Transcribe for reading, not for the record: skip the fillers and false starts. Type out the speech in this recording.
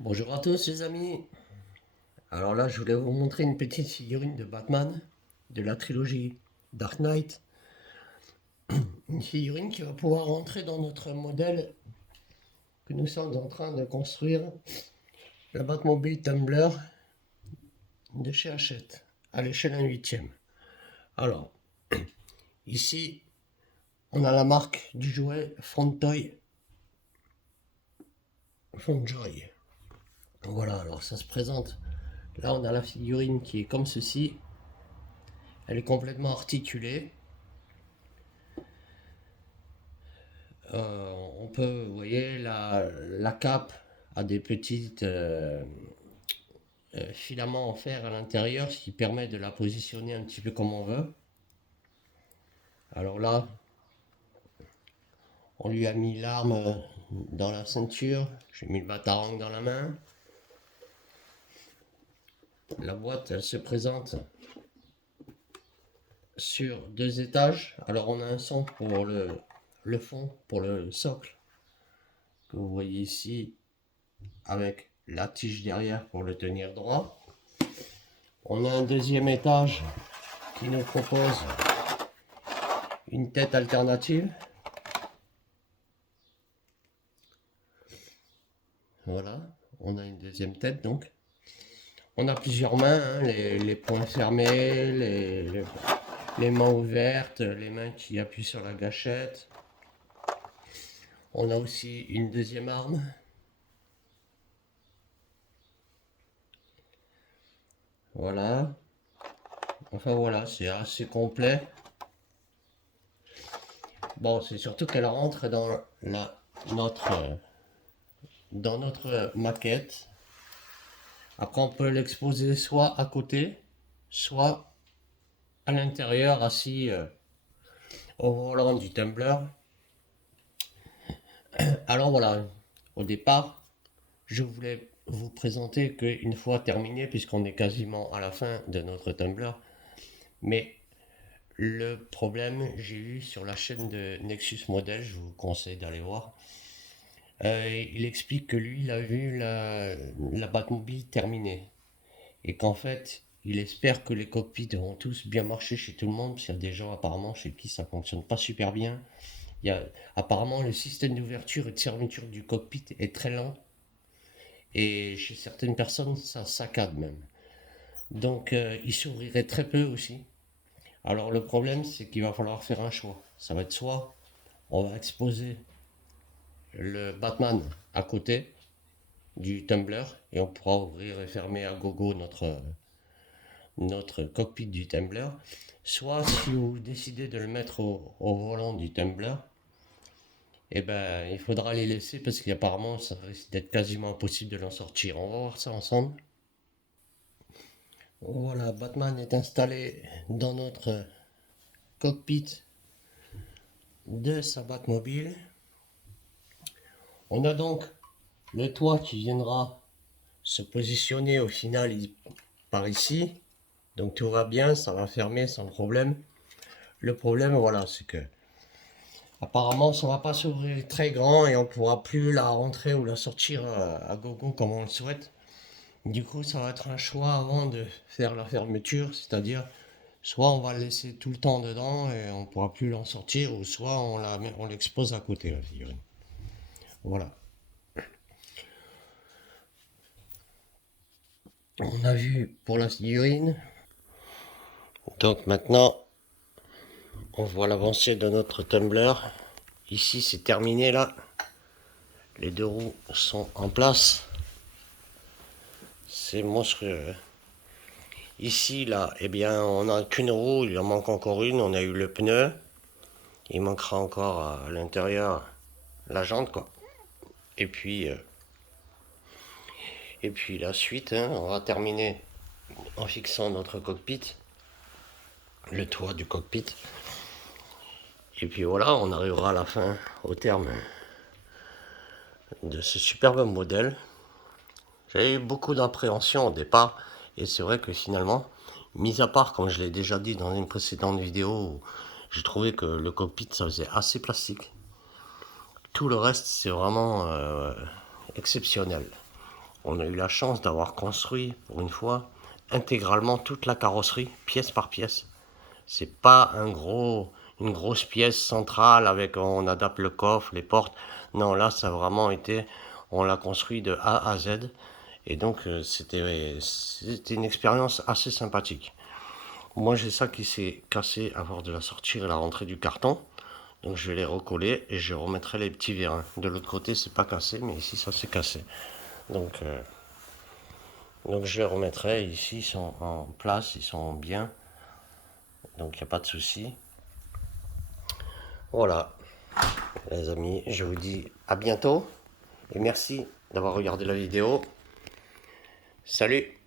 Bonjour à tous les amis. Alors là, je voulais vous montrer une petite figurine de Batman de la trilogie Dark Knight. Une figurine qui va pouvoir rentrer dans notre modèle que nous sommes en train de construire, la Batmobile Tumbler de chez Hachette, à l'échelle 1/8. Alors, ici, on a la marque du jouet Frontjoy. Voilà, alors ça se présente. Là, on a la figurine qui est comme ceci. Elle est complètement articulée. On peut, vous voyez, la cape a des petites filaments en fer à l'intérieur, ce qui permet de la positionner un petit peu comme on veut. Alors là, on lui a mis l'arme dans la ceinture, j'ai mis le batarang dans la main. La boîte, elle se présente sur 2 étages. Alors on a un son pour le fond, pour le socle, que vous voyez ici, avec la tige derrière pour le tenir droit. On a un deuxième étage qui nous propose une tête alternative. Voilà, on a une deuxième tête donc. On a plusieurs mains, hein, les poings fermés, les mains ouvertes, les mains qui appuient sur la gâchette. On a aussi une deuxième arme. Voilà. Enfin voilà, c'est assez complet. Bon, c'est surtout qu'elle rentre dans notre maquette. Après, on peut l'exposer soit à côté, soit à l'intérieur, assis au volant du tumbler. Alors voilà, au départ, je voulais vous présenter qu'une fois terminé, puisqu'on est quasiment à la fin de notre tumbler, mais le problème, j'ai eu sur la chaîne de Nexus Model, je vous conseille d'aller voir. Il explique que lui, il a vu la Batmobile terminée et qu'en fait, il espère que les cockpits vont tous bien marcher chez tout le monde, parce qu'il y a des gens apparemment chez qui ça fonctionne pas super bien. Apparemment, le système d'ouverture et de fermeture du cockpit est très lent et chez certaines personnes, ça saccade même. Donc, il s'ouvrirait très peu aussi. Alors, le problème, c'est qu'il va falloir faire un choix. Ça va être soit on va exposer le Batman à côté du tumbler et on pourra ouvrir et fermer à gogo notre cockpit du tumbler, soit si vous décidez de le mettre au volant du tumbler, eh ben, il faudra les laisser parce qu'apparemment ça risque d'être quasiment impossible de l'en sortir. On va voir ça ensemble. Voilà, Batman est installé dans notre cockpit de sa Batmobile. On a donc le toit qui viendra se positionner au final par ici. Donc tout va bien, ça va fermer sans problème. Le problème, voilà, c'est que apparemment ça va pas s'ouvrir très grand et on pourra plus la rentrer ou la sortir à gogo comme on le souhaite. Du coup, ça va être un choix avant de faire la fermeture, c'est-à-dire soit on va le laisser tout le temps dedans et on pourra plus l'en sortir, ou soit on l'expose à côté la figurine. Voilà. On a vu pour la figurine. Donc maintenant, on voit l'avancée de notre tumbler. Ici, c'est terminé là. Les deux roues sont en place. C'est monstrueux. Ici, là, eh bien, on n'a qu'une roue, il en manque encore une. On a eu le pneu. Il manquera encore à l'intérieur la jante, quoi. Et puis la suite, hein, on va terminer en fixant notre cockpit, le toit du cockpit. Et puis voilà, on arrivera à la fin, au terme de ce superbe modèle. J'avais eu beaucoup d'appréhension au départ, et c'est vrai que finalement, mis à part, comme je l'ai déjà dit dans une précédente vidéo, j'ai trouvé que le cockpit, ça faisait assez plastique. Tout le reste, c'est vraiment exceptionnel. on a eu la chance d'avoir construit, pour une fois, intégralement toute la carrosserie, pièce par pièce. C'est pas une grosse pièce centrale avec on adapte le coffre, les portes. Non, là, ça a vraiment été, on l'a construit de A à Z. Et donc, c'était une expérience assez sympathique. Moi, j'ai ça qui s'est cassé à force de la sortir et la rentrée du carton. Donc, je vais les recoller et je remettrai les petits vérins. De l'autre côté, c'est pas cassé, mais ici, ça s'est cassé. Donc, je les remettrai. Ici, ils sont en place, ils sont bien. Donc, il n'y a pas de souci. Voilà, les amis, je vous dis à bientôt. Et merci d'avoir regardé la vidéo. Salut!